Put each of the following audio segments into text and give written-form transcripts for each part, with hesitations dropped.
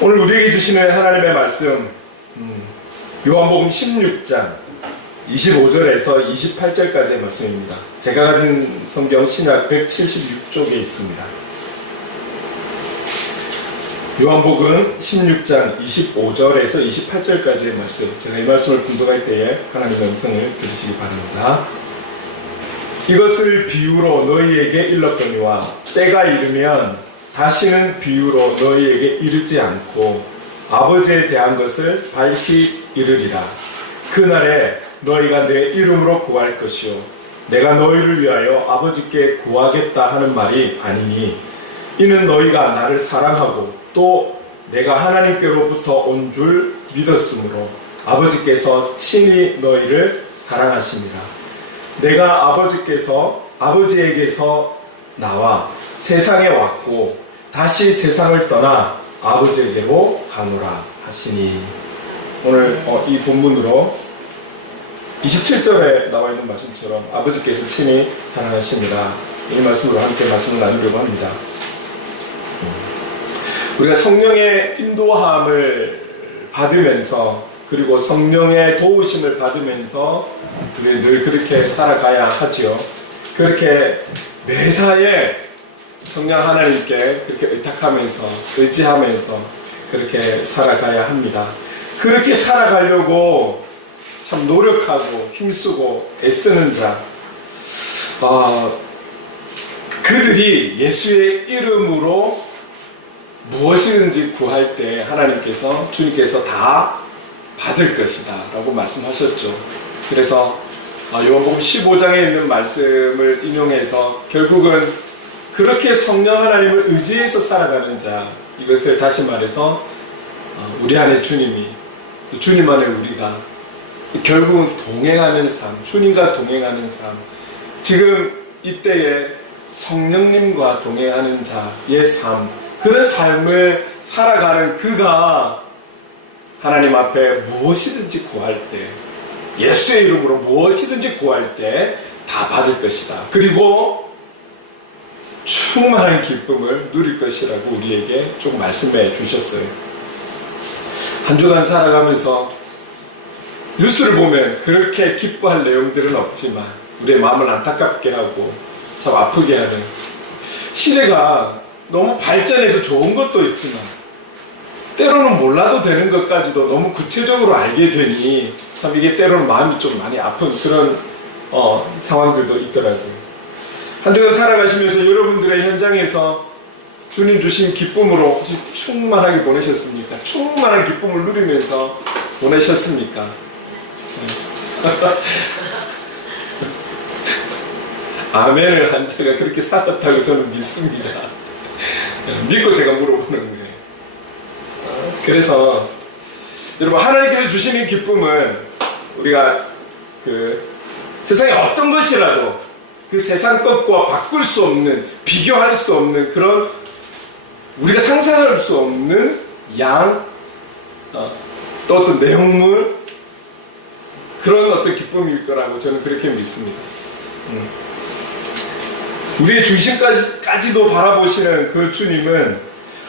오늘 우리에게 주시는 하나님의 말씀, 요한복음 16장 25절에서 28절까지의 말씀입니다. 제가 가진 성경 신약 176쪽에 있습니다. 요한복음 16장 25절에서 28절까지의 말씀, 제가 이 말씀을 분석할 때에 하나님의 음성을 들으시기 바랍니다. 이것을 비유로 너희에게 일렀거니와 때가 이르면 다시는 비유로 너희에게 이르지 않고 아버지에 대한 것을 밝히 이르리라. 그날에 너희가 내 이름으로 구할 것이요 내가 너희를 위하여 아버지께 구하겠다 하는 말이 아니니 이는 너희가 나를 사랑하고 또 내가 하나님께로부터 온 줄 믿었으므로 아버지께서 친히 너희를 사랑하심이라. 내가 아버지에게서 나와 세상에 왔고 다시 세상을 떠나 아버지에게로 가노라 하시니. 오늘 이 본문으로 27절에 나와 있는 말씀처럼 아버지께서 친히 사랑하심이라, 이 말씀으로 함께 말씀을 나누려고 합니다. 우리가 성령의 인도함을 받으면서 그리고 성령의 도우심을 받으면서 늘 그렇게 살아가야 하지요. 그렇게 매사에 성령 하나님께 그렇게 의탁하면서 의지하면서 그렇게 살아가야 합니다. 그렇게 살아가려고 참 노력하고 힘쓰고 애쓰는 자, 그들이 예수의 이름으로 무엇이든지 구할 때 주님께서 다 받을 것이다 라고 말씀하셨죠. 그래서 요한복음 15장에 있는 말씀을 인용해서 결국은 그렇게 성령 하나님을 의지해서 살아가는 자, 이것을 다시 말해서 우리 안에 주님이, 또 주님 안에 우리가 결국은 동행하는 삶, 주님과 동행하는 삶, 지금 이때에 성령님과 동행하는 자의 삶, 그런 삶을 살아가는 그가 하나님 앞에 무엇이든지 구할 때, 예수의 이름으로 무엇이든지 구할 때 다 받을 것이다. 그리고 충만한 기쁨을 누릴 것이라고 우리에게 좀 말씀해 주셨어요. 한 주간 살아가면서 뉴스를 보면 그렇게 기뻐할 내용들은 없지만 우리의 마음을 안타깝게 하고 참 아프게 하는, 시대가 너무 발전해서 좋은 것도 있지만 때로는 몰라도 되는 것까지도 너무 구체적으로 알게 되니 참 이게 때로는 마음이 좀 많이 아픈 그런 상황들도 있더라고요. 한 주간 살아가시면서 여러분들의 현장에서 주님 주신 기쁨으로 혹시 충만하게 보내셨습니까? 충만한 기쁨을 누리면서 보내셨습니까? 아멘을 한 자가 그렇게 살았다고 저는 믿습니다. 믿고 제가 물어보는 거예요. 그래서 여러분, 하나님께서 주시는 기쁨은 우리가 세상에 어떤 것이라도 그 세상 것과 바꿀 수 없는, 비교할 수 없는 그런, 우리가 상상할 수 없는 또 어떤 내용물, 그런 어떤 기쁨일 거라고 저는 그렇게 믿습니다. 우리의 중심까지도 바라보시는 그 주님은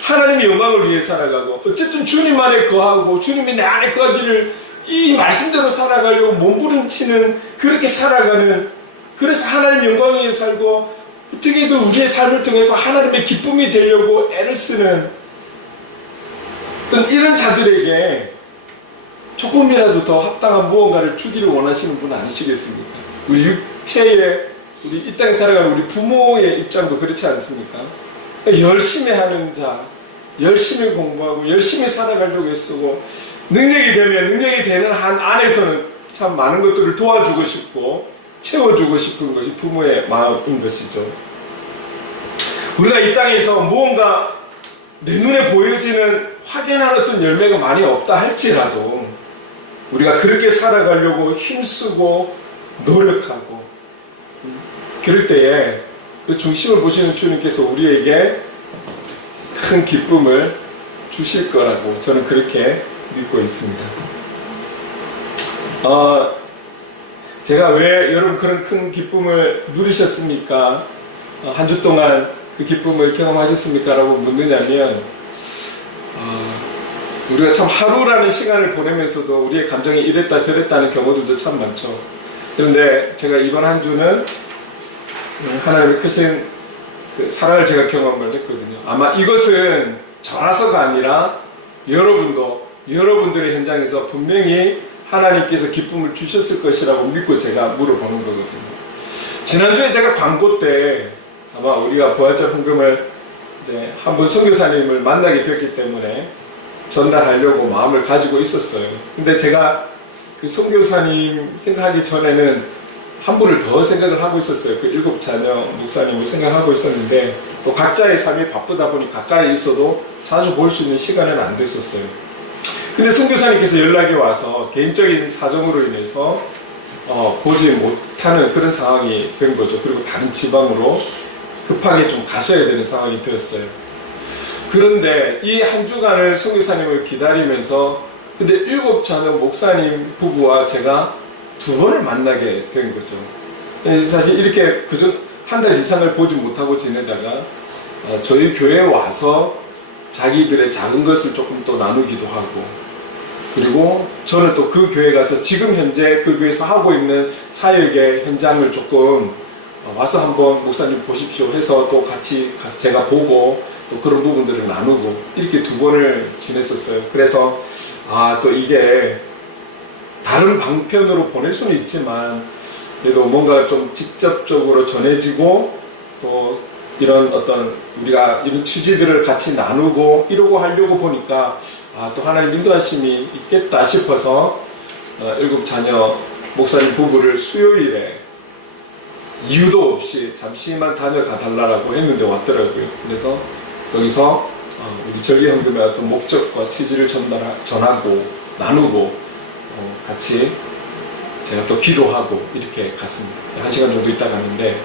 하나님의 영광을 위해 살아가고, 어쨌든 주님 안에 거하고 주님이 내 안에 거하기를 이 말씀대로 살아가려고 몸부림치는, 그렇게 살아가는, 그래서 하나님 영광 위에 살고 어떻게든 우리의 삶을 통해서 하나님의 기쁨이 되려고 애를 쓰는 어떤 이런 자들에게 조금이라도 더 합당한 무언가를 주기를 원하시는 분 아니시겠습니까? 우리 육체의, 우리 이 땅에 살아가는 우리 부모의 입장도 그렇지 않습니까? 그러니까 열심히 하는 자, 열심히 공부하고 열심히 살아가려고 애쓰고, 능력이 되는 한 안에서는 참 많은 것들을 도와주고 싶고 채워주고 싶은 것이 부모의 마음인 것이죠. 우리가 이 땅에서 무언가 내 눈에 보여지는 확연한 어떤 열매가 많이 없다 할지라도 우리가 그렇게 살아가려고 힘쓰고 노력하고, 그럴 때에 그 중심을 보시는 주님께서 우리에게 큰 기쁨을 주실 거라고 저는 그렇게 믿고 있습니다. 제가 왜 여러분 그런 큰 기쁨을 누리셨습니까? 한 주 동안 그 기쁨을 경험하셨습니까? 라고 묻느냐면 우리가 참 하루라는 시간을 보내면서도 우리의 감정이 이랬다 저랬다는 경우들도 참 많죠. 그런데 제가 이번 한 주는 하나님의 크신 그 사랑을 제가 경험을 했거든요. 아마 이것은 저라서가 아니라 여러분도 여러분들의 현장에서 분명히 하나님께서 기쁨을 주셨을 것이라고 믿고 제가 물어보는 거거든요. 지난주에 제가 광고 때 아마 우리가 부활절 헌금을 이제 한 분 선교사님을 만나게 되었기 때문에 전달하려고 마음을 가지고 있었어요. 근데 제가 그 선교사님 생각하기 전에는 한 분을 더 생각을 하고 있었어요. 그 7 자녀 목사님을 생각하고 있었는데 또 각자의 삶이 바쁘다 보니 가까이 있어도 자주 볼 수 있는 시간은 안 됐었어요. 근데 선교사님께서 연락이 와서 개인적인 사정으로 인해서 보지 못하는 그런 상황이 된 거죠. 그리고 다른 지방으로 급하게 좀 가셔야 되는 상황이 되었어요. 그런데 이 한 주간을 선교사님을 기다리면서 근데 7 자녀 목사님 부부와 제가 2번을 만나게 된 거죠. 사실 이렇게 그전 한 달 이상을 보지 못하고 지내다가 저희 교회에 와서 자기들의 작은 것을 조금 또 나누기도 하고, 그리고 저는 또 그 교회 가서 지금 현재 그 교회에서 하고 있는 사역의 현장을 조금 와서 한번 목사님 보십시오 해서 또 같이 가서 제가 보고 또 그런 부분들을 나누고 이렇게 2번을 지냈었어요. 그래서 또 이게 다른 방편으로 보낼 수는 있지만 그래도 뭔가 좀 직접적으로 전해지고 또 이런 어떤 우리가 이런 취지들을 같이 나누고 이러고 하려고 보니까 또 하나님 인도하심이 있겠다 싶어서 7 자녀 목사님 부부를 수요일에 이유도 없이 잠시만 다녀가 달라고 했는데 왔더라고요. 그래서 여기서 우리 절기헌금의 어떤 목적과 취지를 전하고 나누고 같이 제가 또 기도하고 이렇게 갔습니다. 1시간 정도 있다 갔는데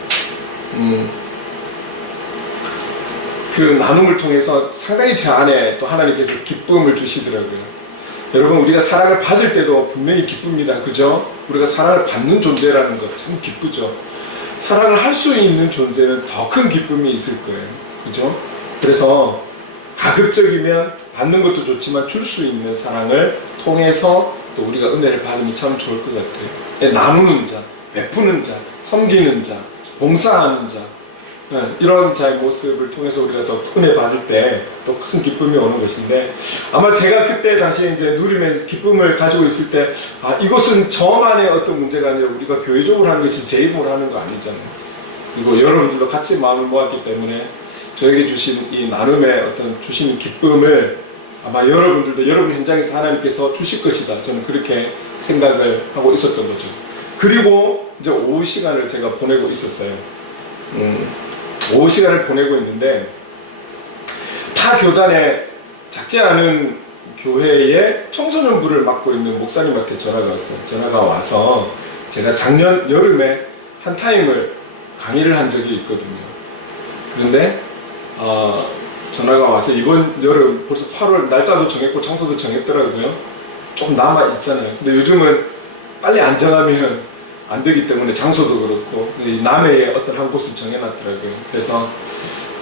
그 나눔을 통해서 상당히 제 안에 또 하나님께서 기쁨을 주시더라고요. 여러분, 우리가 사랑을 받을 때도 분명히 기쁩니다. 그죠? 우리가 사랑을 받는 존재라는 것 참 기쁘죠. 사랑을 할 수 있는 존재는 더 큰 기쁨이 있을 거예요. 그죠? 그래서 가급적이면 받는 것도 좋지만 줄 수 있는 사랑을 통해서 또 우리가 은혜를 받으면 참 좋을 것 같아요. 나누는 자, 베푸는 자, 섬기는 자, 봉사하는 자, 이런 자의 모습을 통해서 우리가 더 은혜 받을 때 또 큰 기쁨이 오는 것인데, 아마 제가 그때 당시 이제 누리면서 기쁨을 가지고 있을 때 이것은 저만의 어떤 문제가 아니라 우리가 교회적으로 하는 것이 제 입으로 하는 거 아니잖아요. 그리고 여러분들도 같이 마음을 모았기 때문에 저에게 주신 이 나눔의 어떤 주신 기쁨을 아마 여러분들도 여러분 현장에서 하나님께서 주실 것이다, 저는 그렇게 생각을 하고 있었던 거죠. 그리고 이제 오후 시간을 제가 보내고 있었어요. 오후 시간을 보내고 있는데 타 교단에 작지 않은 교회의 청소년부를 맡고 있는 목사님한테 전화가 왔어요. 전화가 와서 제가 작년 여름에 한 타임을 강의를 한 적이 있거든요. 그런데 전화가 와서 이번 여름 벌써 8월 날짜도 정했고 장소도 정했더라고요. 좀 남아 있잖아요. 근데 요즘은 빨리 안 정하면 안 되기 때문에 장소도 그렇고 남해에 어떤 한 곳을 정해놨더라고요. 그래서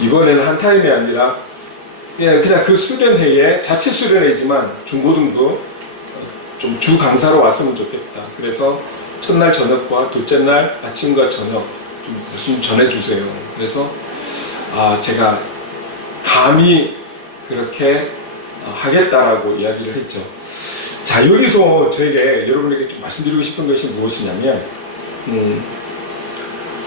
이번에는 한 타임이 아니라 그냥 그 수련회에 자체 수련회이지만 중고등부 좀 주 강사로 왔으면 좋겠다. 그래서 첫날 저녁과 둘째 날 아침과 저녁 좀 전해주세요. 그래서 제가 감히 그렇게 하겠다라고 이야기를 했죠. 자, 여기서 저에게 여러분에게 좀 말씀드리고 싶은 것이 무엇이냐면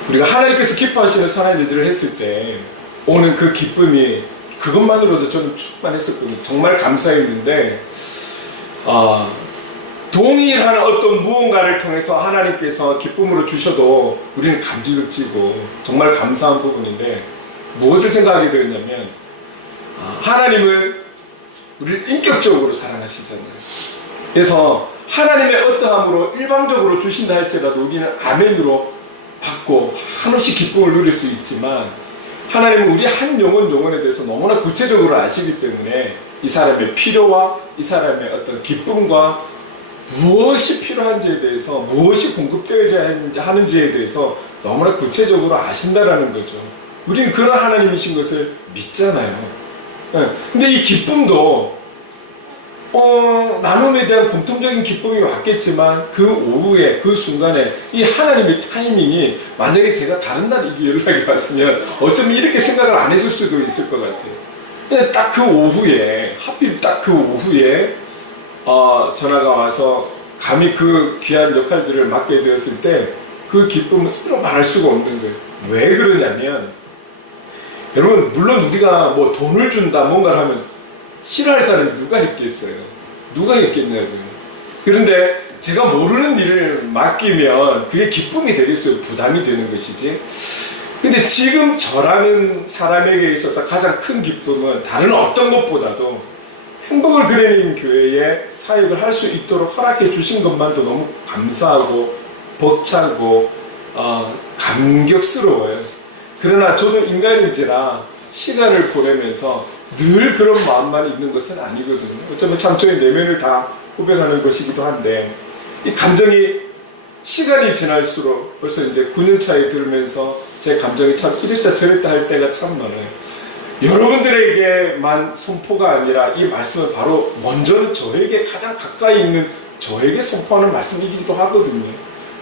우리가 하나님께서 기뻐하시는 선한 일들을 했을 때 오는 그 기쁨이 그것만으로도 저는 충만했었거든요. 정말 감사했는데 동일한 어떤 무언가를 통해서 하나님께서 기쁨으로 주셔도 우리는 감지덕지고 정말 감사한 부분인데 무엇을 생각하게 되었냐면 하나님은 우리를 인격적으로 사랑하시잖아요. 그래서 하나님의 어떠함으로 일방적으로 주신다 할지라도 우리는 아멘으로 받고 한없이 기쁨을 누릴 수 있지만 하나님은 우리 한 영혼에 대해서 너무나 구체적으로 아시기 때문에 이 사람의 필요와 이 사람의 어떤 기쁨과 무엇이 필요한지에 대해서 무엇이 공급되어야 하는지에 대해서 너무나 구체적으로 아신다라는 거죠. 우리는 그런 하나님이신 것을 믿잖아요. 근데 이 기쁨도 나눔에 대한 공통적인 기쁨이 왔겠지만 그 오후에 그 순간에 이 하나님의 타이밍이 만약에 제가 다른 날 이게 연락이 왔으면 어쩌면 이렇게 생각을 안 했을 수도 있을 것 같아요. 근데 딱 그 오후에 하필 딱 그 오후에 전화가 와서 감히 그 귀한 역할들을 맡게 되었을 때 그 기쁨은 이로 말할 수가 없는 거예요. 왜 그러냐면 여러분 물론 우리가 뭐 돈을 준다 뭔가를 하면 싫어할 사람이 누가 있겠어요? 누가 있겠냐고요. 그런데 제가 모르는 일을 맡기면 그게 기쁨이 되겠어요? 부담이 되는 것이지. 근데 지금 저라는 사람에게 있어서 가장 큰 기쁨은 다른 어떤 것보다도 행복을 그리는 교회에 사역을 할 수 있도록 허락해 주신 것만도 너무 감사하고 벅차고 감격스러워요. 그러나 저도 인간인지라 시간을 보내면서 늘 그런 마음만 있는 것은 아니거든요. 어쩌면 참 저의 내면을 다 고백하는 것이기도 한데 이 감정이 시간이 지날수록 벌써 이제 9년 차에 들으면서 제 감정이 참 이랬다 저랬다 할 때가 참 많아요. 여러분들에게만 선포가 아니라 이 말씀은 바로 먼저는 저에게 가장 가까이 있는 저에게 선포하는 말씀이기도 하거든요.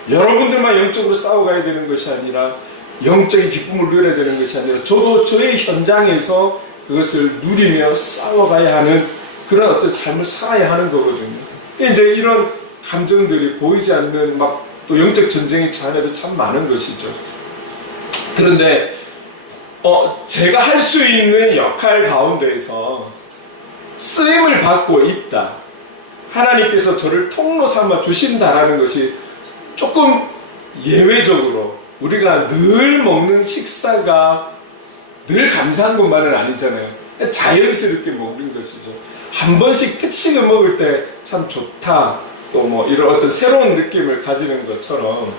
여러분들만 영적으로 싸워가야 되는 것이 아니라 영적인 기쁨을 누려야 되는 것이 아니라 저도 저의 현장에서 그것을 누리며 싸워가야 하는 그런 어떤 삶을 살아야 하는 거거든요. 이제 이런 감정들이 보이지 않는 막 또 영적 전쟁의 자녀도 참 많은 것이죠. 그런데 제가 할 수 있는 역할 가운데에서 쓰임을 받고 있다. 하나님께서 저를 통로 삼아 주신다라는 것이 조금 예외적으로 우리가 늘 먹는 식사가 늘 감사한 것만은 아니잖아요. 자연스럽게 먹는 것이죠. 한 번씩 특식을 먹을 때 참 좋다. 또 뭐 이런 어떤 새로운 느낌을 가지는 것처럼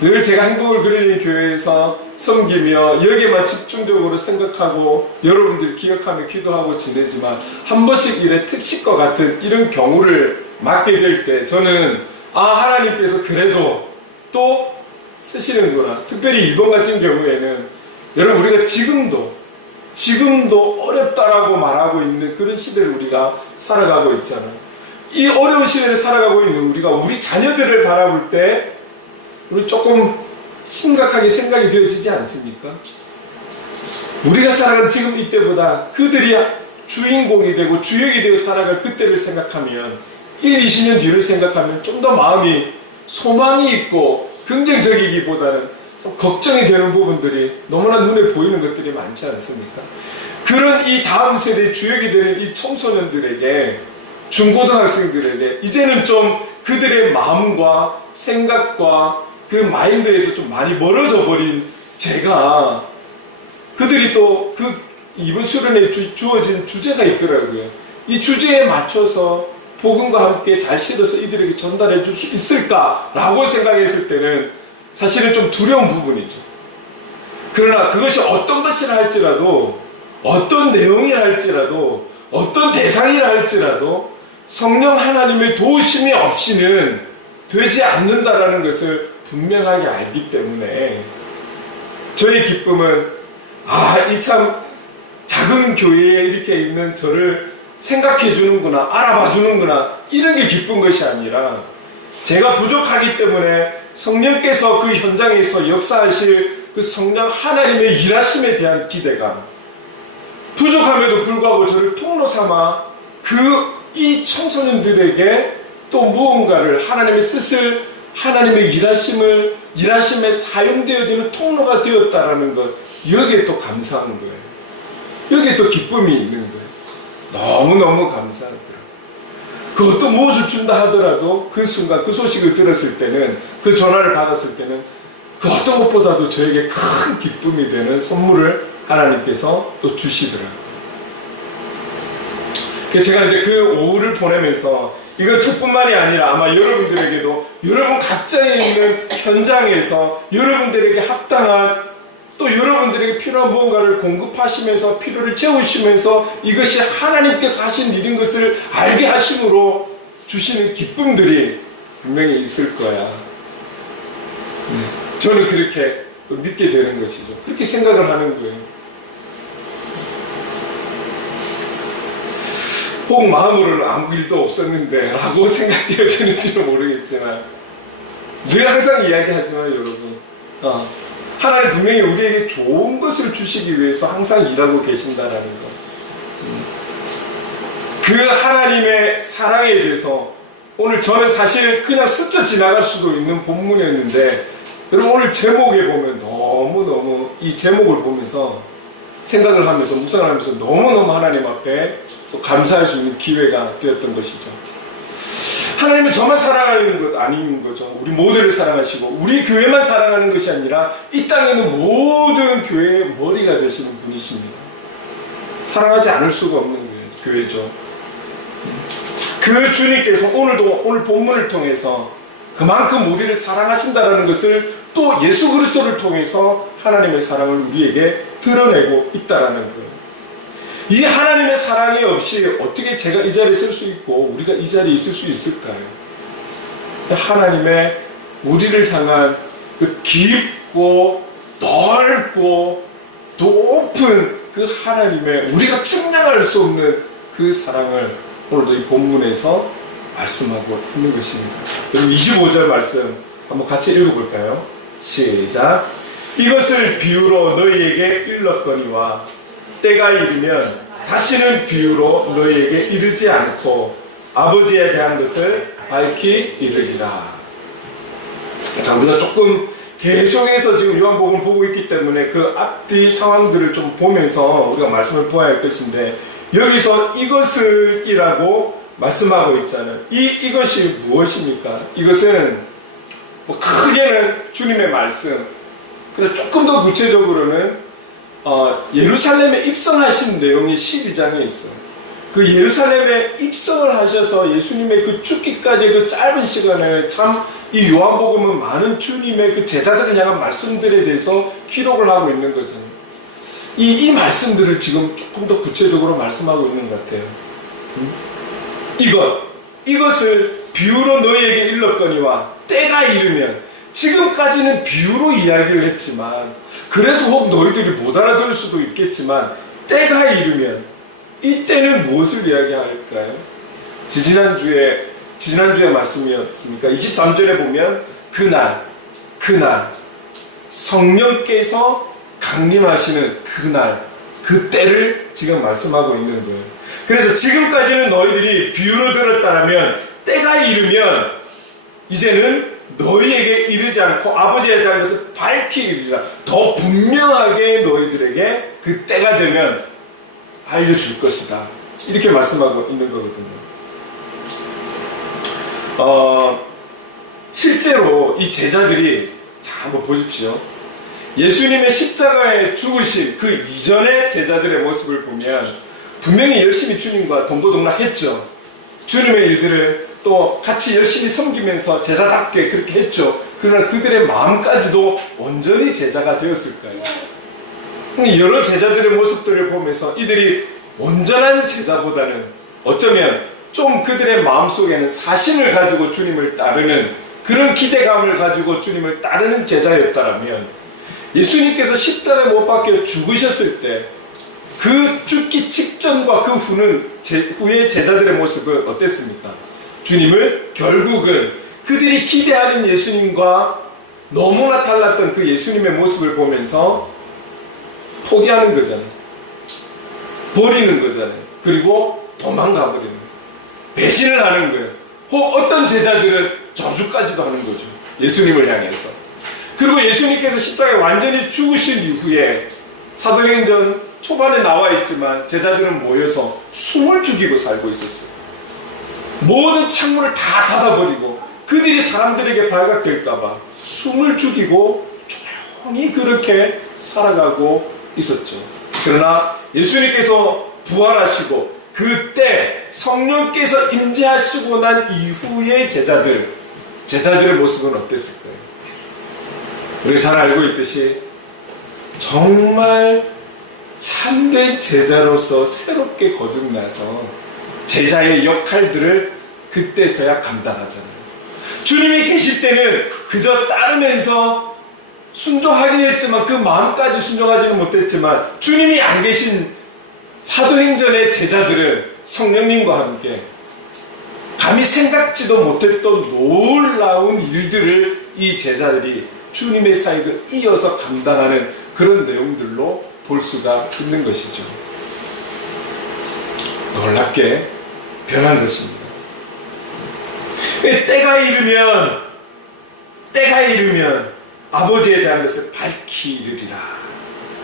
늘 제가 행복을 그리는 교회에서 섬기며 여기에만 집중적으로 생각하고 여러분들이 기억하며 기도하고 지내지만 한 번씩 이래 특식과 같은 이런 경우를 맡게 될 때 저는 하나님께서 그래도 또 쓰시는구나. 특별히 이번 같은 경우에는 여러분 우리가 지금도 어렵다라고 말하고 있는 그런 시대를 우리가 살아가고 있잖아요. 이 어려운 시대를 살아가고 있는 우리가 우리 자녀들을 바라볼 때 우리 조금 심각하게 생각이 되어지지 않습니까? 우리가 살아가는 지금 이때보다 그들이 주인공이 되고 주역이 되어 살아갈 그때를 생각하면 1, 20년 뒤를 생각하면 좀 더 마음이 소망이 있고 긍정적이기보다는 좀 걱정이 되는 부분들이 너무나 눈에 보이는 것들이 많지 않습니까? 그런 이 다음 세대의 주역이 되는 이 청소년들에게 중고등학생들에게 이제는 좀 그들의 마음과 생각과 그 마인드에서 좀 많이 멀어져 버린 제가 그들이 또 그 이번 수련회에 주어진 주제가 있더라고요. 이 주제에 맞춰서 복음과 함께 잘 실어서 이들에게 전달해 줄 수 있을까라고 생각했을 때는 사실은 좀 두려운 부분이죠. 그러나 그것이 어떤 것이라 할지라도 어떤 내용이라 할지라도 어떤 대상이라 할지라도 성령 하나님의 도우심이 없이는 되지 않는다라는 것을 분명하게 알기 때문에 저의 기쁨은 이 참 작은 교회에 이렇게 있는 저를 생각해 주는구나, 알아봐 주는구나 이런 게 기쁜 것이 아니라 제가 부족하기 때문에 성령께서 그 현장에서 역사하실 그 성령 하나님의 일하심에 대한 기대감, 부족함에도 불구하고 저를 통로 삼아 이 청소년들에게 또 무언가를 하나님의 뜻을 하나님의 일하심에 사용되어지는 통로가 되었다라는 것, 여기에 또 감사한 거예요. 여기에 또 기쁨이 있는 거예요. 너무너무 감사하더라고요. 그것도 무엇을 준다 하더라도 그 순간 그 소식을 들었을 때는 그 전화를 받았을 때는 그 어떤 것보다도 저에게 큰 기쁨이 되는 선물을 하나님께서 또 주시더라고요. 그래서 제가 이제 그 오후를 보내면서 이건 저뿐만이 아니라 아마 여러분들에게도 여러분 각자에 있는 현장에서 여러분들에게 합당한 또 여러분들에게 필요한 무언가를 공급하시면서 필요를 채우시면서 이것이 하나님께서 하신 일인 것을 알게 하심으로 주시는 기쁨들이 분명히 있을 거야. 저는 그렇게 또 믿게 되는 것이죠. 그렇게 생각을 하는 거예요. 혹 마음으로는 아무 일도 없었는데 라고 생각되어지는지는 모르겠지만 늘 항상 이야기하지만 여러분, 하나님 분명히 우리에게 좋은 것을 주시기 위해서 항상 일하고 계신다라는 것. 그 하나님의 사랑에 대해서 오늘 저는 사실 그냥 스쳐 지나갈 수도 있는 본문이었는데, 여러분 오늘 제목에 보면 너무너무 이 제목을 보면서 생각을 하면서 묵상을 하면서 너무너무 하나님 앞에 감사할 수 있는 기회가 되었던 것이죠. 하나님은 저만 사랑하는 것 아닌 거죠. 우리 모두를 사랑하시고 우리 교회만 사랑하는 것이 아니라 이 땅에 있는 모든 교회의 머리가 되시는 분이십니다. 사랑하지 않을 수가 없는 교회죠. 그 주님께서 오늘 본문을 통해서 그만큼 우리를 사랑하신다는 것을 또 예수 그리스도를 통해서 하나님의 사랑을 우리에게 드러내고 있다는 거예요. 이 하나님의 사랑이 없이 어떻게 제가 이 자리에 설 수 있고 우리가 이 자리에 있을 수 있을까요? 하나님의 우리를 향한 그 깊고 넓고 높은 그 하나님의 우리가 측량할 수 없는 그 사랑을 오늘도 이 본문에서 말씀하고 있는 것입니다. 여러분 25절 말씀 한번 같이 읽어볼까요? 시작. 이것을 비유로 너희에게 일렀거니와 때가 이르면 다시는 비유로 너희에게 이르지 않고 아버지에 대한 것을 밝히 이르리라. 자, 우리가 조금 계속해서 지금 요한복음을 보고 있기 때문에 그 앞뒤 상황들을 좀 보면서 우리가 말씀을 보아야 할 것인데, 여기서 이것을 이라고 말씀하고 있잖아요. 이것이 무엇입니까? 이것은 뭐 크게는 주님의 말씀, 그래서 조금 더 구체적으로는 예루살렘에 입성하신 내용이 12장에 있어요. 그 예루살렘에 입성을 하셔서 예수님의 그 죽기까지 그 짧은 시간에 참 이 요한복음은 많은 주님의 그 제자들을 향한 말씀들에 대해서 기록을 하고 있는 거잖아요. 이 말씀들을 지금 조금 더 구체적으로 말씀하고 있는 것 같아요. 이것을 비유로 너희에게 일렀거니와 때가 이르면, 지금까지는 비유로 이야기를 했지만 그래서 혹 너희들이 못 알아들을 수도 있겠지만 때가 이르면, 이 때는 무엇을 이야기할까요? 지난주에 말씀이었습니까? 23절에 보면 그날 성령께서 강림하시는 그날, 그 때를 지금 말씀하고 있는 거예요. 그래서 지금까지는 너희들이 비유로 들었다면 때가 이르면 이제는 너희에게 이르지 않고 아버지에 대한 것을 밝히 이르리라. 더 분명하게 너희들에게 그 때가 되면 알려줄 것이다. 이렇게 말씀하고 있는 거거든요. 실제로 이 제자들이, 자 한번 보십시오. 예수님의 십자가에 죽으신 그 이전의 제자들의 모습을 보면 분명히 열심히 주님과 동고동락했죠. 주님의 일들을 또 같이 열심히 섬기면서 제자답게 그렇게 했죠. 그러나 그들의 마음까지도 온전히 제자가 되었을까요? 여러 제자들의 모습들을 보면서 이들이 온전한 제자보다는 어쩌면 좀 그들의 마음속에는 사심을 가지고 주님을 따르는, 그런 기대감을 가지고 주님을 따르는 제자였다면, 예수님께서 십자가에 못 박혀 죽으셨을 때 그 죽기 직전과 그 후의 제자들의 모습은 어땠습니까? 주님을 결국은 그들이 기대하는 예수님과 너무나 달랐던 그 예수님의 모습을 보면서 포기하는 거잖아요. 버리는 거잖아요. 그리고 도망가 버리는 거예요. 배신을 하는 거예요. 혹 어떤 제자들은 저주까지도 하는 거죠. 예수님을 향해서. 그리고 예수님께서 십자가에 완전히 죽으신 이후에 사도행전 초반에 나와 있지만 제자들은 모여서 숨을 죽이고 살고 있었어요. 모든 창문을 다 닫아버리고 그들이 사람들에게 발각될까봐 숨을 죽이고 조용히 그렇게 살아가고 있었죠. 그러나 예수님께서 부활하시고 그때 성령께서 임재하시고 난 이후의 제자들의 모습은 어땠을까요? 우리가 잘 알고 있듯이 정말 참된 제자로서 새롭게 거듭나서 제자의 역할들을 그때서야 감당하잖아요. 주님이 계실 때는 그저 따르면서 순종하긴 했지만 그 마음까지 순종하지는 못했지만, 주님이 안 계신 사도행전의 제자들은 성령님과 함께 감히 생각지도 못했던 놀라운 일들을 이 제자들이 주님의 사역을 이어서 감당하는 그런 내용들로 볼 수가 있는 것이죠. 놀랍게 변한 것입니다. 때가 이르면 아버지에 대한 것을 밝히 이르리라.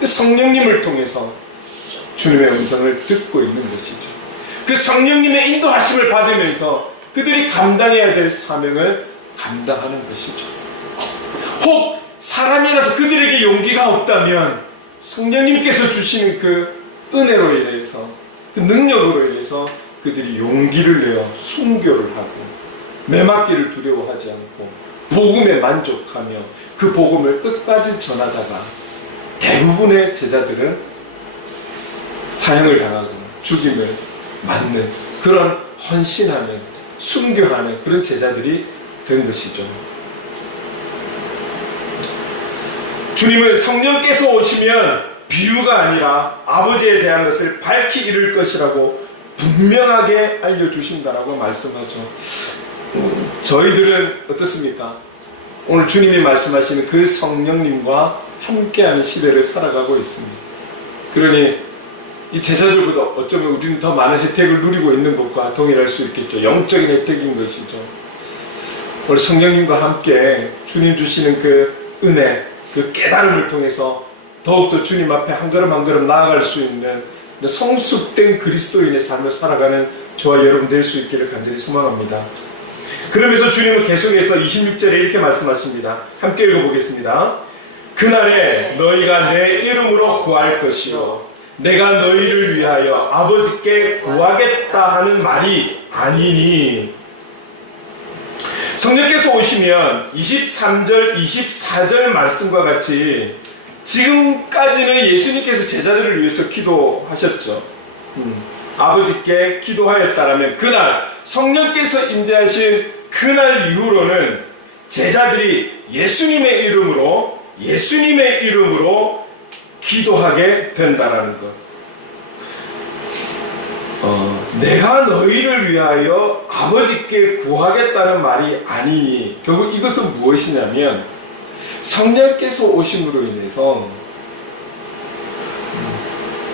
성령님을 통해서 주님의 음성을 듣고 있는 것이죠. 그 성령님의 인도하심을 받으면서 그들이 감당해야 될 사명을 감당하는 것이죠. 혹 사람이라서 그들에게 용기가 없다면 성령님께서 주시는 그 은혜로 인해서, 그 능력으로 인해서 그들이 용기를 내어 순교를 하고 매맞기를 두려워하지 않고 복음에 만족하며 그 복음을 끝까지 전하다가 대부분의 제자들은 사형을 당하고 죽임을 맞는 그런 헌신하는, 순교하는 그런 제자들이 된 것이죠. 주님은 성령께서 오시면 비유가 아니라 아버지에 대한 것을 밝히 이룰 것이라고 분명하게 알려주신다라고 말씀하죠. 저희들은 어떻습니까? 오늘 주님이 말씀하시는 그 성령님과 함께하는 시대를 살아가고 있습니다. 그러니 이 제자들보다 어쩌면 우리는 더 많은 혜택을 누리고 있는 것과 동일할 수 있겠죠. 영적인 혜택인 것이죠. 오늘 성령님과 함께 주님 주시는 그 은혜, 그 깨달음을 통해서 더욱더 주님 앞에 한 걸음 한 걸음 나아갈 수 있는 성숙된 그리스도인의 삶을 살아가는 저와 여러분 될 수 있기를 간절히 소망합니다. 그러면서 주님은 계속해서 26절에 이렇게 말씀하십니다. 함께 읽어보겠습니다. 그날에 너희가 내 이름으로 구할 것이요 내가 너희를 위하여 아버지께 구하겠다 하는 말이 아니니. 성령께서 오시면 23절, 24절 말씀과 같이 지금까지는 예수님께서 제자들을 위해서 기도하셨죠. 아버지께 기도하였다라면 그날 성령께서 임재하신 그날 이후로는 제자들이 예수님의 이름으로 기도하게 된다라는 것. 내가 너희를 위하여 아버지께 구하겠다는 말이 아니니, 결국 이것은 무엇이냐면 성령께서 오심으로 인해서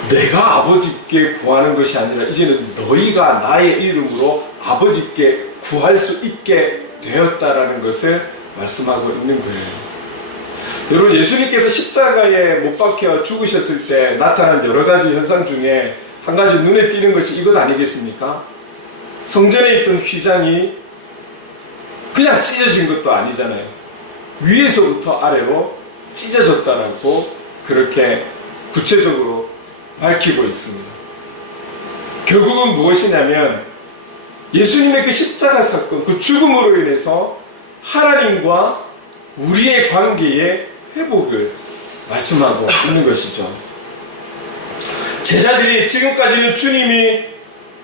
내가 아버지께 구하는 것이 아니라 이제는 너희가 나의 이름으로 아버지께 구할 수 있게 되었다라는 것을 말씀하고 있는 거예요. 여러분, 예수님께서 십자가에 못 박혀 죽으셨을 때 나타난 여러 가지 현상 중에 한 가지 눈에 띄는 것이 이것 아니겠습니까? 성전에 있던 휘장이 그냥 찢어진 것도 아니잖아요. 위에서부터 아래로 찢어졌다라고 그렇게 구체적으로 밝히고 있습니다. 결국은 무엇이냐면 예수님의 그 십자가 사건, 그 죽음으로 인해서 하나님과 우리의 관계의 회복을 말씀하고 있는 것이죠. 제자들이 지금까지는 주님이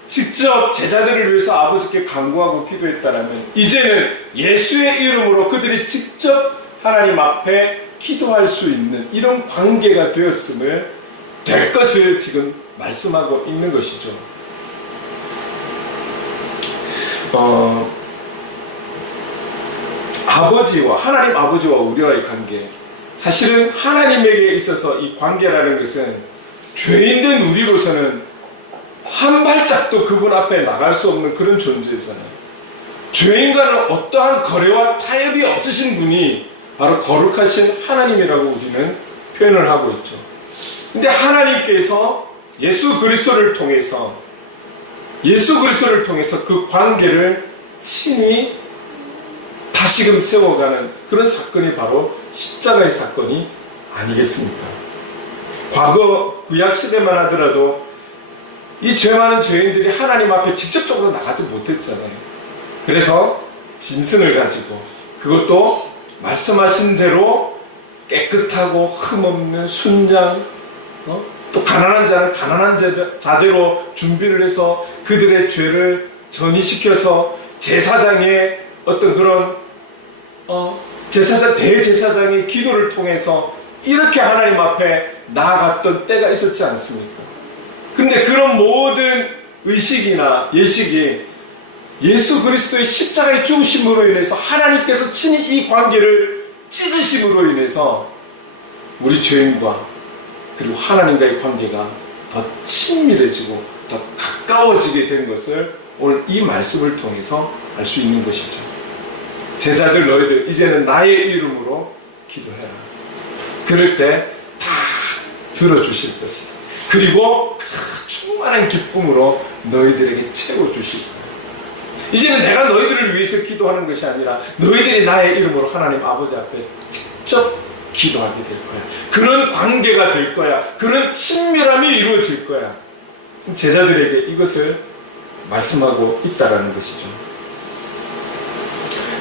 직접 제자들을 위해서 아버지께 간구하고 기도했다라면 이제는 예수의 이름으로 그들이 직접 하나님 앞에 기도할 수 있는 이런 관계가 될 것을 지금 말씀하고 있는 것이죠. 하나님 아버지와 우리와의 관계, 사실은 하나님에게 있어서 이 관계라는 것은 죄인된 우리로서는 한 발짝도 그분 앞에 나갈 수 없는 그런 존재잖아요. 죄인과는 어떠한 거래와 타협이 없으신 분이 바로 거룩하신 하나님이라고 우리는 표현을 하고 있죠. 근데 하나님께서 예수 그리스도를 통해서 그 관계를 친히 다시금 세워가는 그런 사건이 바로 십자가의 사건이 아니겠습니까? 과거 구약 시대만 하더라도 이 죄 많은 죄인들이 하나님 앞에 직접적으로 나가지 못했잖아요. 그래서 짐승을 가지고, 그것도 말씀하신 대로 깨끗하고 흠없는 순양, 또 가난한 자는 가난한 자대로 준비를 해서 그들의 죄를 전이시켜서 제사장의 어떤 그런 대제사장의 기도를 통해서 이렇게 하나님 앞에 나아갔던 때가 있었지 않습니까? 근데 그런 모든 의식이나 예식이 예수 그리스도의 십자가의 죽으심으로 인해서 하나님께서 친히 이 관계를 찢으심으로 인해서 우리 죄인과 그리고 하나님과의 관계가 더 친밀해지고 더 가까워지게 된 것을 오늘 이 말씀을 통해서 알 수 있는 것이죠. 제자들 너희들 이제는 나의 이름으로 기도해라. 그럴 때 다 들어주실 것이다. 그리고 충만한 기쁨으로 너희들에게 채워주실 거야. 이제는 내가 너희들을 위해서 기도하는 것이 아니라 너희들이 나의 이름으로 하나님 아버지 앞에 직접 기도하게 될 거야. 그런 관계가 될 거야. 그런 친밀함이 이루어질 거야. 제자들에게 이것을 말씀하고 있다라는 것이죠.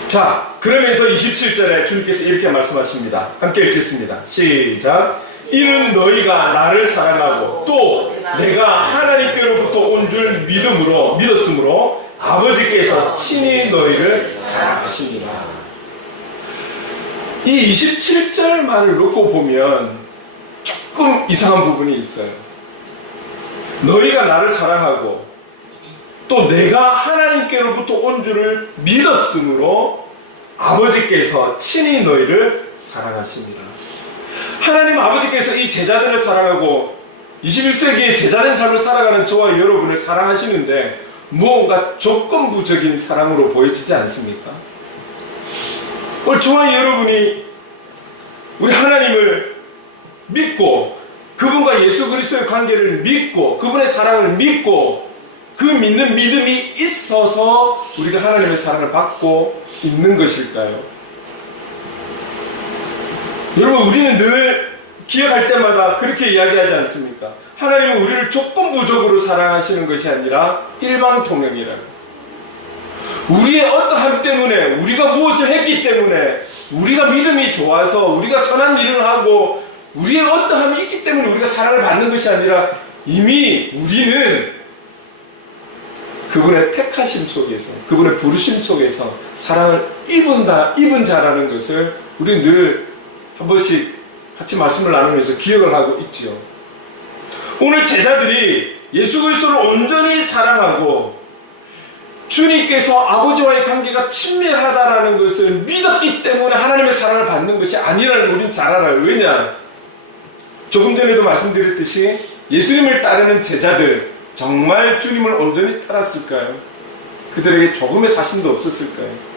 자, 그러면서 27절에 주님께서 이렇게 말씀하십니다. 함께 읽겠습니다. 시작. 이는 너희가 나를 사랑하고 또 내가 하나님께로부터 온 줄 믿었으므로 아버지께서 친히 너희를 사랑하십니다. 이 27절 말을 놓고 보면 조금 이상한 부분이 있어요. 너희가 나를 사랑하고 또 내가 하나님께로부터 온 줄을 믿었으므로 아버지께서 친히 너희를 사랑하십니다. 하나님 아버지께서 이 제자들을 사랑하고 21세기의 제자된 삶을 살아가는 저와 여러분을 사랑하시는데 무언가 조건부적인 사랑으로 보여지지 않습니까? 오늘 저와 여러분이 우리 하나님을 믿고 그분과 예수 그리스도의 관계를 믿고 그분의 사랑을 믿고 그 믿는 믿음이 있어서 우리가 하나님의 사랑을 받고 있는 것일까요? 여러분, 우리는 늘 기억할 때마다 그렇게 이야기하지 않습니까? 하나님은 우리를 조건부적으로 사랑하시는 것이 아니라 일방통행이라고. 우리의 어떠함 때문에, 우리가 무엇을 했기 때문에, 우리가 믿음이 좋아서, 우리가 선한 일을 하고, 우리의 어떠함이 있기 때문에 우리가 사랑을 받는 것이 아니라 이미 우리는 그분의 택하심 속에서, 그분의 부르심 속에서 사랑을 입은 자라는 것을 우리는 늘 한 번씩 같이 말씀을 나누면서 기억을 하고 있지요. 오늘 제자들이 예수 그리스도를 온전히 사랑하고 주님께서 아버지와의 관계가 친밀하다라는 것을 믿었기 때문에 하나님의 사랑을 받는 것이 아니라는 우린 잘 알아요. 왜냐? 조금 전에도 말씀드렸듯이 예수님을 따르는 제자들 정말 주님을 온전히 따랐을까요? 그들에게 조금의 사심도 없었을까요?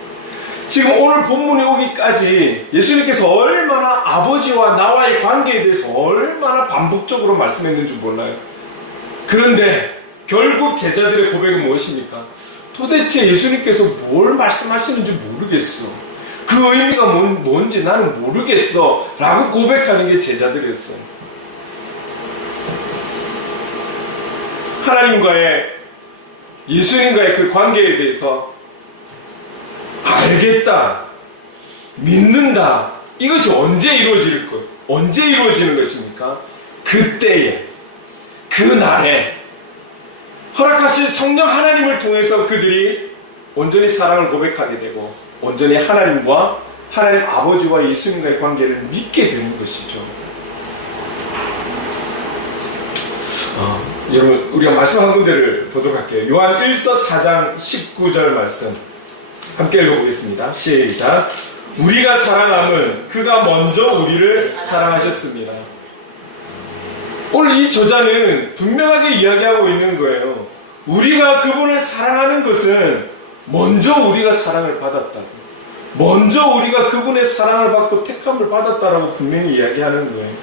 지금 오늘 본문에 오기까지 예수님께서 얼마나 아버지와 나와의 관계에 대해서 얼마나 반복적으로 말씀했는지 몰라요. 그런데 결국 제자들의 고백은 무엇입니까? 도대체 예수님께서 뭘 말씀하시는지 모르겠어. 그 의미가 뭔지 나는 모르겠어 라고 고백하는 게 제자들이었어요. 하나님과의 예수님과의 그 관계에 대해서 알겠다, 믿는다. 이것이 언제 이루어지는 것입니까? 그때에, 그날에 허락하신 성령 하나님을 통해서 그들이 온전히 사랑을 고백하게 되고 온전히 하나님과 하나님 아버지와 예수님과의 관계를 믿게 되는 것이죠. 여러분, 우리가 말씀 한 군데를 보도록 할게요. 요한 1서 4장 19절 말씀 함께 읽어보겠습니다. 시작. 우리가 사랑함은 그가 먼저 우리를 사랑하셨습니다. 오늘 이 저자는 분명하게 이야기하고 있는 거예요. 우리가 그분을 사랑하는 것은 먼저 우리가 사랑을 받았다고, 먼저 우리가 그분의 사랑을 받고 택함을 받았다라고 분명히 이야기하는 거예요.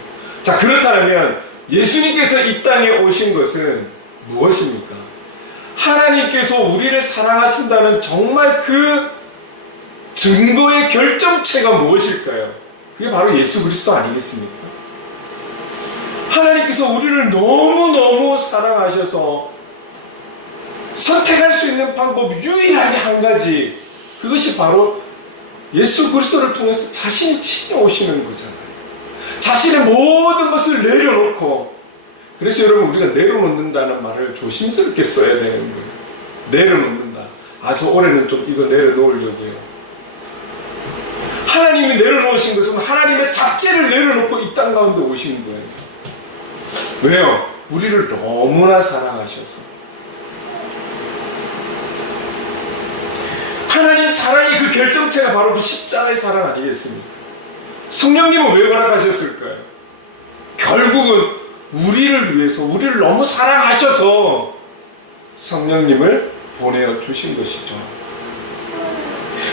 자, 그렇다면 예수님께서 이 땅에 오신 것은 무엇입니까? 하나님께서 우리를 사랑하신다는 정말 그 증거의 결정체가 무엇일까요? 그게 바로 예수 그리스도 아니겠습니까? 하나님께서 우리를 너무너무 사랑하셔서 선택할 수 있는 방법 유일하게 한 가지, 그것이 바로 예수 그리스도를 통해서 자신이 친히 오시는 거잖아요. 자신의 모든 것을 내려놓고, 그래서 여러분, 우리가 내려놓는다는 말을 조심스럽게 써야 되는 거예요. 내려놓는다. 저 올해는 좀 이거 내려놓으려고요. 하나님이 내려놓으신 것은 하나님의 자체를 내려놓고 이 땅 가운데 오신 거예요. 왜요? 우리를 너무나 사랑하셔서 하나님 사랑의 그 결정체가 바로 그 십자가의 사랑 아니겠습니까? 성령님은 왜 허락하셨을까요? 결국은 우리를 위해서 우리를 너무 사랑하셔서 성령님을 보내주신 것이죠.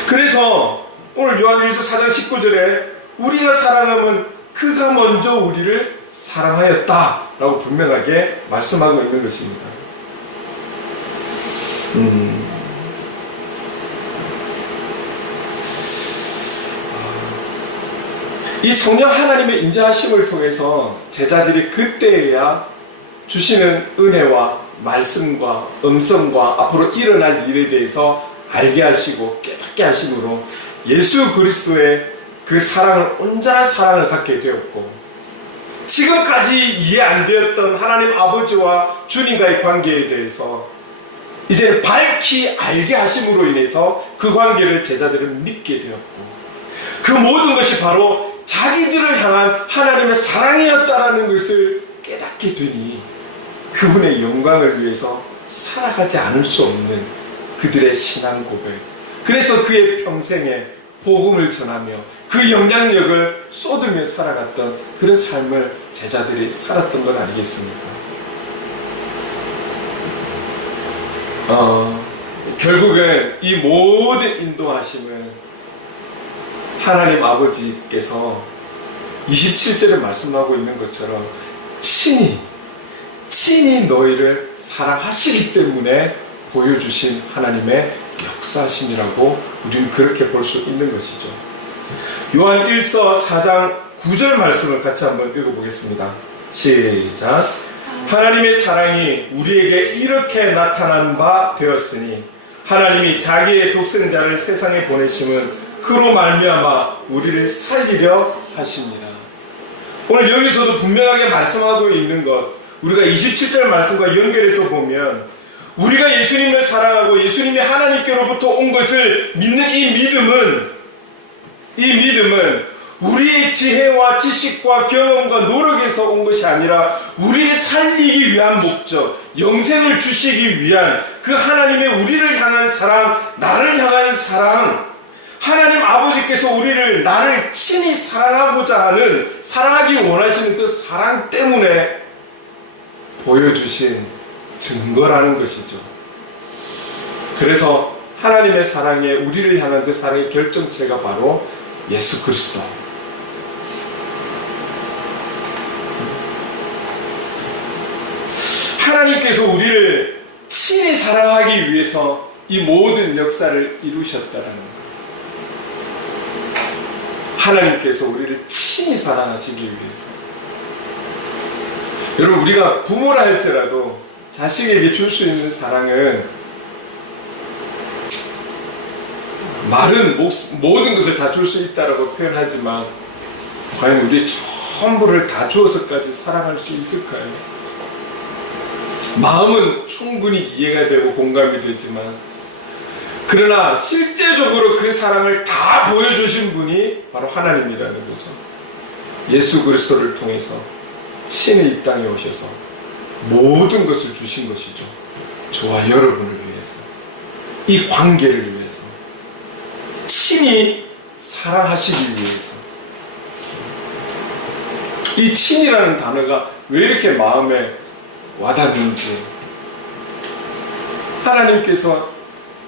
그래서 오늘 요한일서 4장 19절에 우리가 사랑하면 그가 먼저 우리를 사랑하였다 라고 분명하게 말씀하고 있는 것입니다. 이 성령 하나님의 인자하심을 통해서 제자들이 그때야 주시는 은혜와 말씀과 음성과 앞으로 일어날 일에 대해서 알게 하시고 깨닫게 하심으로 예수 그리스도의 그 사랑을, 온전한 사랑을 갖게 되었고, 지금까지 이해 안 되었던 하나님 아버지와 주님과의 관계에 대해서 이제 밝히 알게 하심으로 인해서 그 관계를 제자들은 믿게 되었고, 그 모든 것이 바로 자기들을 향한 하나님의 사랑이었다라는 것을 깨닫게 되니 그분의 영광을 위해서 살아가지 않을 수 없는 그들의 신앙 고백, 그래서 그의 평생에 복음을 전하며 그 영향력을 쏟으며 살아갔던 그런 삶을 제자들이 살았던 것 아니겠습니까? 결국엔 이 모든 인도하심은 하나님 아버지께서 27절에 말씀하고 있는 것처럼 친히 너희를 사랑하시기 때문에 보여주신 하나님의 역사심이라고 우리는 그렇게 볼 수 있는 것이죠. 요한 1서 4장 9절 말씀을 같이 한번 읽어보겠습니다. 시작. 하나님의 사랑이 우리에게 이렇게 나타난 바 되었으니 하나님이 자기의 독생자를 세상에 보내심은 그로 말미암아 우리를 살리려 하십니다. 오늘 여기서도 분명하게 말씀하고 있는 것, 우리가 27절 말씀과 연결해서 보면 우리가 예수님을 사랑하고 예수님이 하나님께로부터 온 것을 믿는 이 믿음은 우리의 지혜와 지식과 경험과 노력에서 온 것이 아니라 우리를 살리기 위한 목적, 영생을 주시기 위한 그 하나님의 우리를 향한 사랑, 나를 향한 사랑, 하나님 아버지께서 나를 친히 사랑하고자 하는, 사랑하기 원하시는 그 사랑 때문에 보여주신 증거라는 것이죠. 그래서 하나님의 사랑에 우리를 향한 그 사랑의 결정체가 바로 예수 그리스도. 하나님께서 우리를 친히 사랑하기 위해서 이 모든 역사를 이루셨다라는 것. 하나님께서 우리를 친히 사랑하시기 위해서. 여러분, 우리가 부모라 할지라도 자식에게 줄 수 있는 사랑은 말은 모든 것을 다 줄 수 있다라고 표현하지만 과연 우리 전부를 다 주어서까지 사랑할 수 있을까요? 마음은 충분히 이해가 되고 공감이 되지만, 그러나 실제적으로 그 사랑을 다 보여주신 분이 바로 하나님이라는 거죠. 예수 그리스도를 통해서 친히 이 땅에 오셔서 모든 것을 주신 것이죠. 저와 여러분을 위해서, 이 관계를 위해서, 친히 사랑하시기 위해서. 이 친이라는 단어가 왜 이렇게 마음에 와닿는지, 하나님께서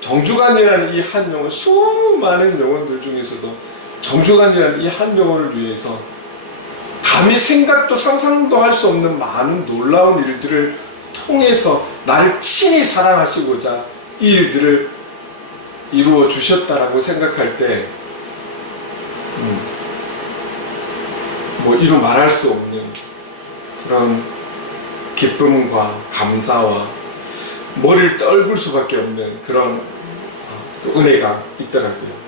정주간이라는 이 한 영혼, 수많은 영혼들 중에서도 정주간이라는 이 한 영혼을 위해서 감히 생각도 상상도 할 수 없는 많은 놀라운 일들을 통해서 나를 친히 사랑하시고자 이 일들을 이루어 주셨다라고 생각할 때 이루 말할 수 없는 그런 기쁨과 감사와 머리를 떨굴 수밖에 없는 그런 또 은혜가 있더라고요.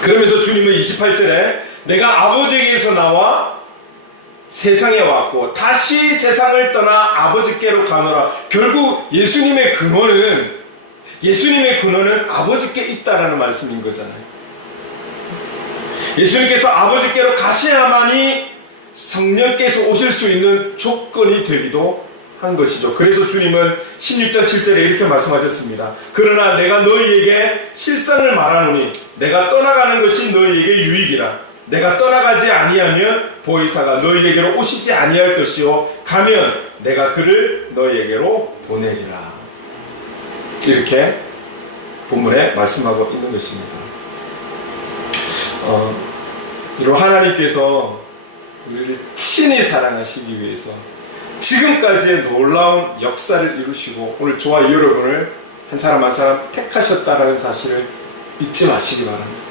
그러면서 주님은 28절에 내가 아버지에게서 나와 세상에 왔고 다시 세상을 떠나 아버지께로 가노라. 결국 예수님의 근원은 아버지께 있다라는 말씀인 거잖아요. 예수님께서 아버지께로 가셔야만이 성령께서 오실 수 있는 조건이 되기도 한 것이죠. 그래서 주님은 16장 7절에 이렇게 말씀하셨습니다. 그러나 내가 너희에게 실상을 말하노니 내가 떠나가는 것이 너희에게 유익이라. 내가 떠나가지 아니하면 보혜사가 너희에게로 오시지 아니할 것이요 가면 내가 그를 너희에게로 보내리라. 이렇게 본문에 말씀하고 있는 것입니다. 이로 하나님께서 우리를 친히 사랑하시기 위해서 지금까지의 놀라운 역사를 이루시고 오늘 저와 여러분을 한 사람 한 사람 택하셨다라는 사실을 잊지 마시기 바랍니다.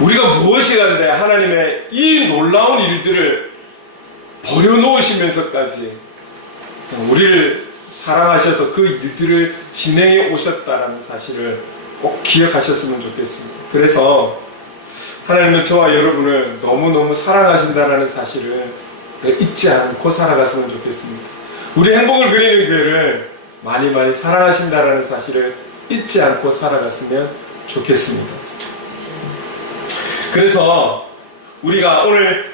우리가 무엇이 간데 하나님의 이 놀라운 일들을 버려놓으시면서까지 우리를 사랑하셔서 그 일들을 진행해 오셨다는 사실을 꼭 기억하셨으면 좋겠습니다. 그래서 하나님은 저와 여러분을 너무너무 사랑하신다는 사실을 잊지 않고 살아갔으면 좋겠습니다. 우리 행복을 그리는 교회를 많이 사랑하신다는 사실을 잊지 않고 살아갔으면 좋겠습니다. 그래서 우리가 오늘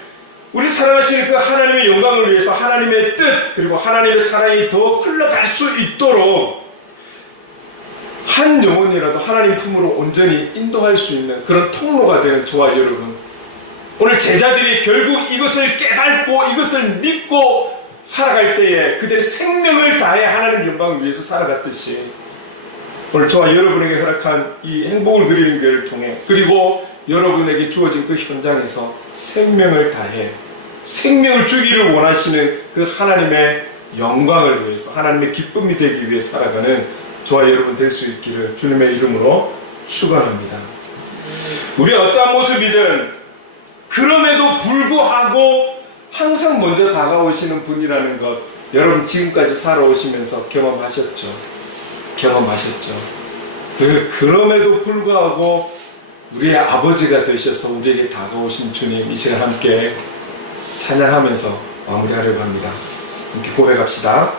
우리 사랑하시는 그 하나님의 영광을 위해서 하나님의 뜻 그리고 하나님의 사랑이 더 흘러갈 수 있도록 한 영혼이라도 하나님 품으로 온전히 인도할 수 있는 그런 통로가 되는 저와 여러분, 오늘 제자들이 결국 이것을 깨닫고 이것을 믿고 살아갈 때에 그들의 생명을 다해 하나님 영광을 위해서 살아갔듯이 오늘 저와 여러분에게 허락한 이 행복을 그리는 교회를 통해 그리고 여러분에게 주어진 그 현장에서 생명을 다해 생명을 주기를 원하시는 그 하나님의 영광을 위해서 하나님의 기쁨이 되기 위해 살아가는 저와 여러분 될 수 있기를 주님의 이름으로 축원합니다. 우리의 어떠한 모습이든 그럼에도 불구하고 항상 먼저 다가오시는 분이라는 것 여러분 지금까지 살아오시면서 경험하셨죠. 그럼에도 불구하고 우리의 아버지가 되셔서 우리에게 다가오신 주님, 이 시간 함께 찬양하면서 마무리하려고 합니다. 함께 고백합시다.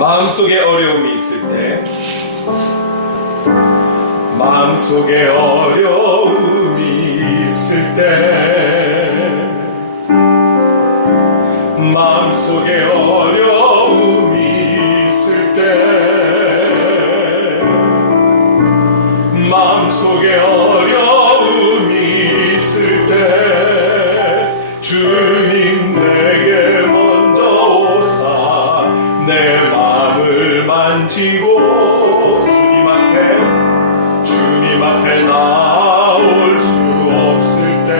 마음속에 어려움이 있을 때, 마음속에 어려움이 있을 때, 마음속에 어려움이 있을 때, 마음속에 어려움이 있을 때, 주님 내게 먼저 오사 내 마음을 만지고 주님 앞에 나올 수 없을 때,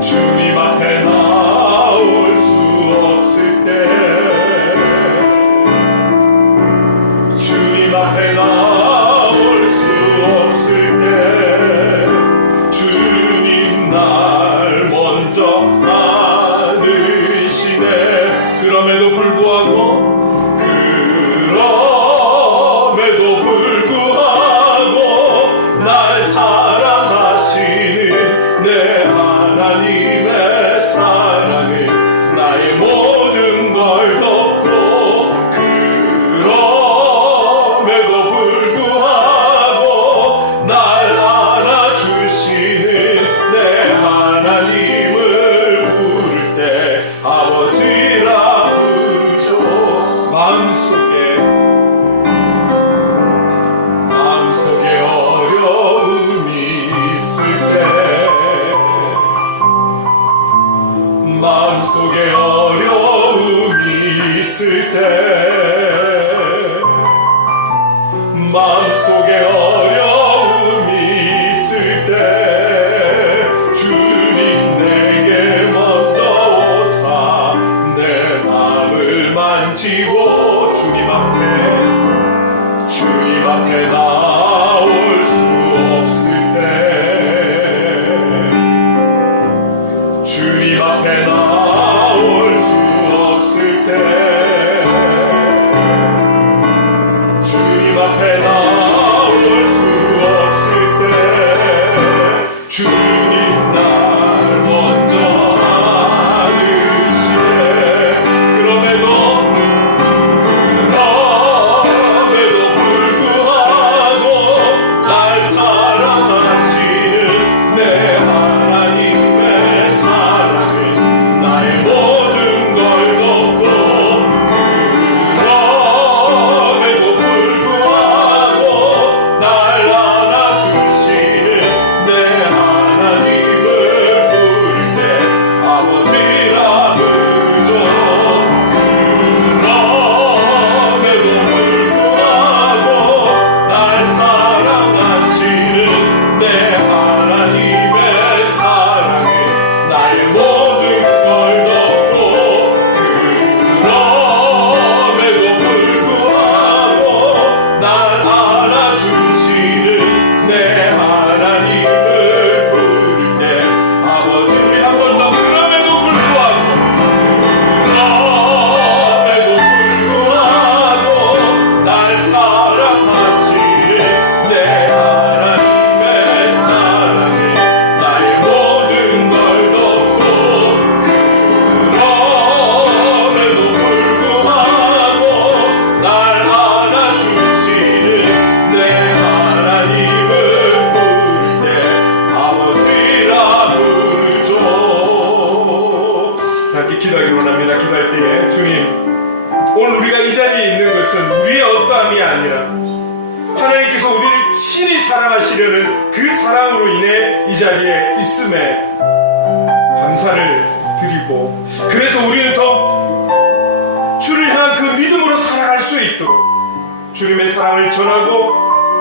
주님 앞에 나올 수 없을 때, 주님 앞에 나올 수 없을 때, 주님 날 먼저 안으시네. 그럼에도 불구하고 날 사랑하시는 내 하나님의 사랑을 나의 모든 걸 덮고, 그럼에도 불구하고 날 안아주시는 내 하나님을 부를 때 아버지라 부르죠. 마음속에 어려움이 있을 때, 마음속에 어려움이 있을 때, 마음속에 어려움이 있을 때, 주님 내게 먼저 오사 내 마음을 만지고 주님 앞에 나올 수 없을 때, 주님 앞에 나올 수 없을 때, 주님 앞에 나올 친히 사랑하시려는 그 사랑으로 인해 이 자리에 있음에 감사를 드리고, 그래서 우리는 더 주를 향한 그 믿음으로 살아갈 수 있도록 주님의 사랑을 전하고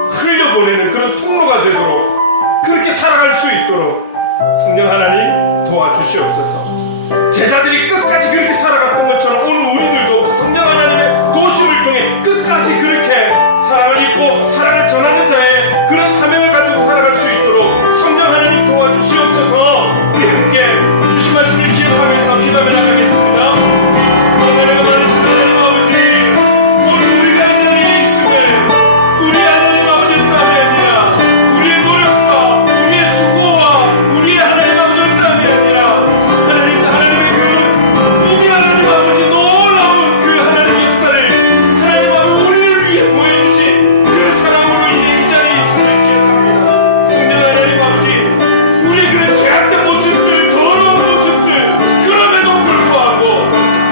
흘려보내는 그런 통로가 되도록, 그렇게 살아갈 수 있도록 성령 하나님 도와주시옵소서. 제자들이 끝까지 그렇게 살아갔던 것처럼 오늘 우리들도 성령 하나님의 도심을 통해 끝까지 그렇게 사랑을 입고 사랑을 전하는 자의 그런 사명을 가지고 살아갈 수 있도록 성령 하나님 도와주시옵소서. 우리 함께 주신 말씀을 기억하면서 기도하며 나가겠습니다. 사랑하는 많으신 하나님 아버지, 오늘 우리가 이 자리에 있음에 우리 하나님 아버지 땀이 아니라 우리의 노력과 우리의 수고와 우리의 하나님 아버지 땀이 아니라 하나님의 그 이미 하나님 아버지 놀라운 그 하나님 역사를 하나님 아버지 우리를 위해 보여주신 그 사랑으로 인해 이 자리에 있음을 기억합니다. 성령 하나님 아버지, 우리 그런 죄악된 모습들, 더러운 모습들, 그럼에도 불구하고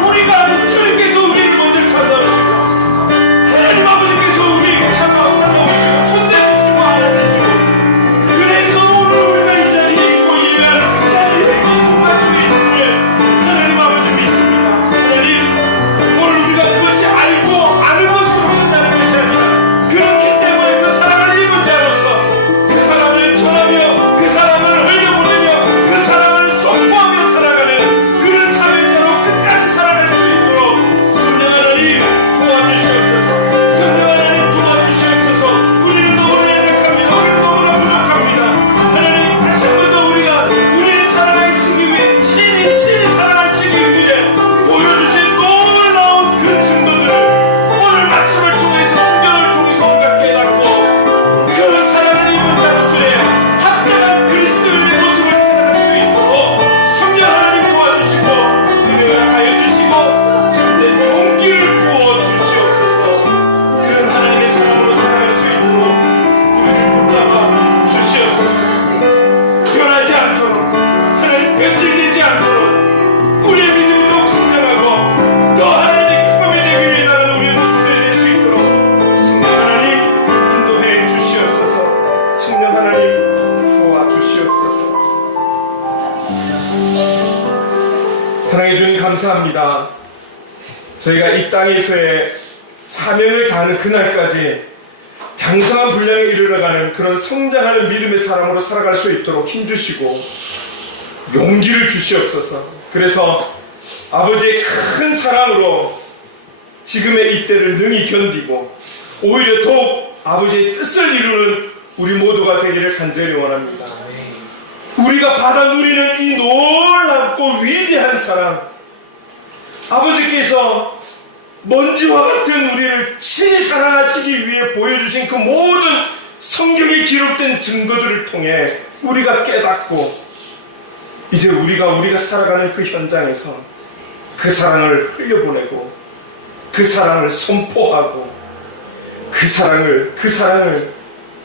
우리가 아닌 주님께서 우리를 먼저 찾아오시고 하나님 아버지께서 우리에게 찾아오시고 손대주시고 안아주시고, 그래서 오늘 우리가 이 자리에 있고 예배하는 그 자리에 이 공간 속에 있음을 하나님 아버지 믿습니다. 하나님, 오늘 우리가 그것이 알고 아는 것으로 끝나는 것이 아니라 그렇기 때문에 그 사랑을 입은 자로서 그 사랑을 전하며 그 사랑을 흘려보내며 그 사랑을 선포하며 살아가는 그런 사명자로 끝까지 살아갈 수 있도록 성령 하나님 도와주시옵소서. 성령 하나님 도와주시옵소서. 우리는 너무나 연약합니다. 우리는 너무나 부족합니다. 하나님, 다시 한 번 더 우리를 사랑하시기 위해 친히 사랑하시기 위해 보여주신 놀라운 그 증거들을 오늘 말씀을 통해서 성경을 통해서 우리가 깨닫고 그 사랑을 입은 자로서의 합당한 그리스도인의 모습을 살아갈 수 있도록 성령 하나님 도와주시고 은혜를 하여 주시고 참된 용기를 부어 주시옵소서. 그런 하나님의 사랑으로 살아갈 수 있도록 우리를 붙잡아 주시옵소서. 변하지 않도록, 하나님 변질되지 않도록 우리의 믿음이 더욱 성장하고 더 하나님의 기쁨이 되기 위해 나가는 우리의 모습들이 될 수 있도록 성령 하나님 인도해 주시옵소서. 성령 하나님 도와주시옵소서. 사랑해 주님 감사합니다. 저희가 이 땅에서의 사명을 다하는 그날까지 장성한 분량에 이르러가는 그런 성장하는 믿음의 사람으로 살아갈 수 있도록 힘주시고 용기를 주시옵소서. 그래서 아버지의 큰 사랑으로 지금의 이때를 능히 견디고 오히려 더욱 아버지의 뜻을 이루는 우리 모두가 되기를 간절히 원합니다. 우리가 받아 누리는 이 놀랍고 위대한 사랑, 아버지께서 먼지와 같은 우리를 친히 사랑하시기 위해 보여주신 그 모든 성경에 기록된 증거들을 통해 우리가 깨닫고 이제 우리가 살아가는 그 현장에서 그 사랑을 흘려보내고 그 사랑을 선포하고 그 사랑을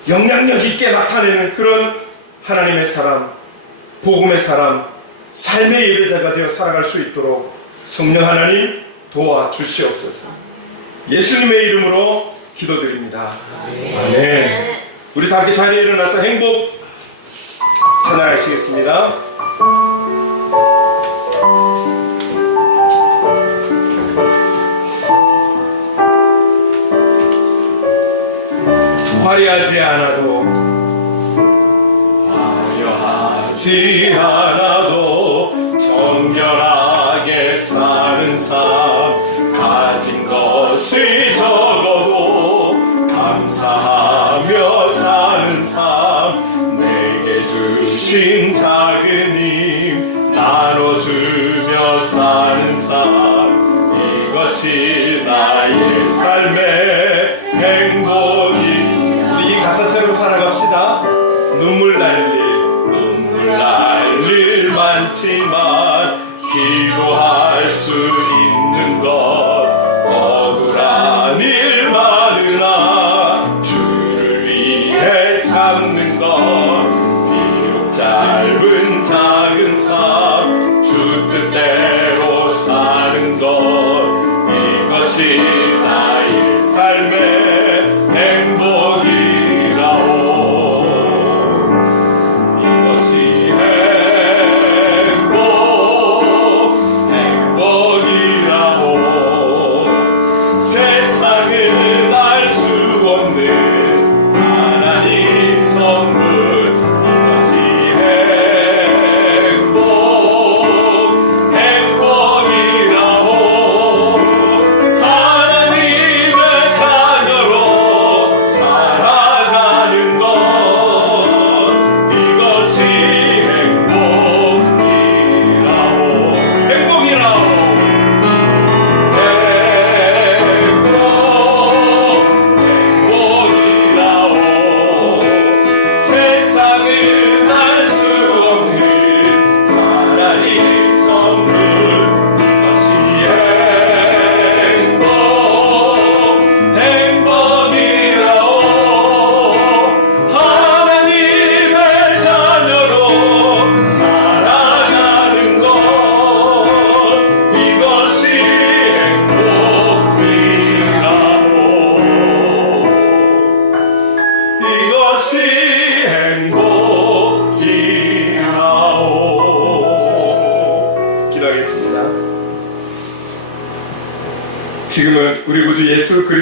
영향력 있게 나타내는 그런 하나님의 사람, 복음의 사람, 삶의 예배자가 되어 살아갈 수 있도록 성령 하나님 도와주시옵소서. 예수님의 이름으로 기도드립니다. 아멘. 우리 다 함께 자리에 일어나서 행복 찬양하시겠습니다. 화려하지 않아도 정결하게 사는 삶, 가진 것이 적어도 감사하며 사는 삶, 내게 주신 작은 힘 나눠주며 사는 삶, 이것이 나의 삶의 행복이. 우리 이 가사처럼 살아갑시다. 눈물 날 일 많지만 기도할 수 있는 것, 억울한 일 많으나 주를 위해 참는 것, 비록 짧은 작은 삶 주 뜻대로 사는 것, 이것이 나의 삶의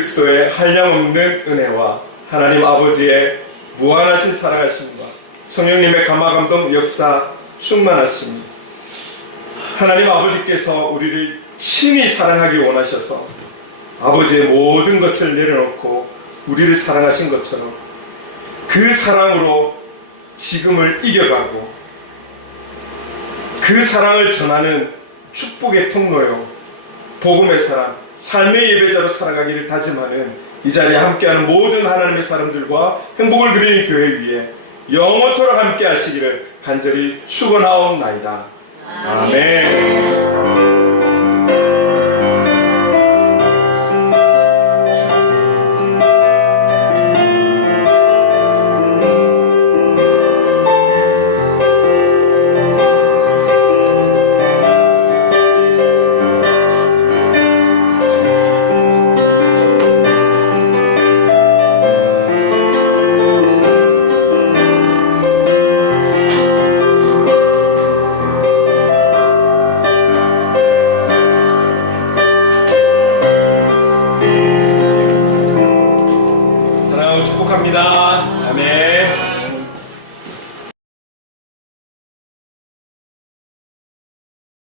그리스도의 한량없는 은혜와 하나님 아버지의 무한하신 사랑하심과 성령님의 감화감동 역사 충만하심, 하나님 아버지께서 우리를 친히 사랑하기 원하셔서 아버지의 모든 것을 내려놓고 우리를 사랑하신 것처럼 그 사랑으로 지금을 이겨가고 그 사랑을 전하는 축복의 통로요, 복음의 사람, 삶의 예배자로 살아가기를 다짐하는 이 자리에 함께하는 모든 하나님의 사람들과 행복을 그리는 교회 위에 영원토록 함께 하시기를 간절히 축원하옵나이다. 아멘. 축복합니다. 아멘.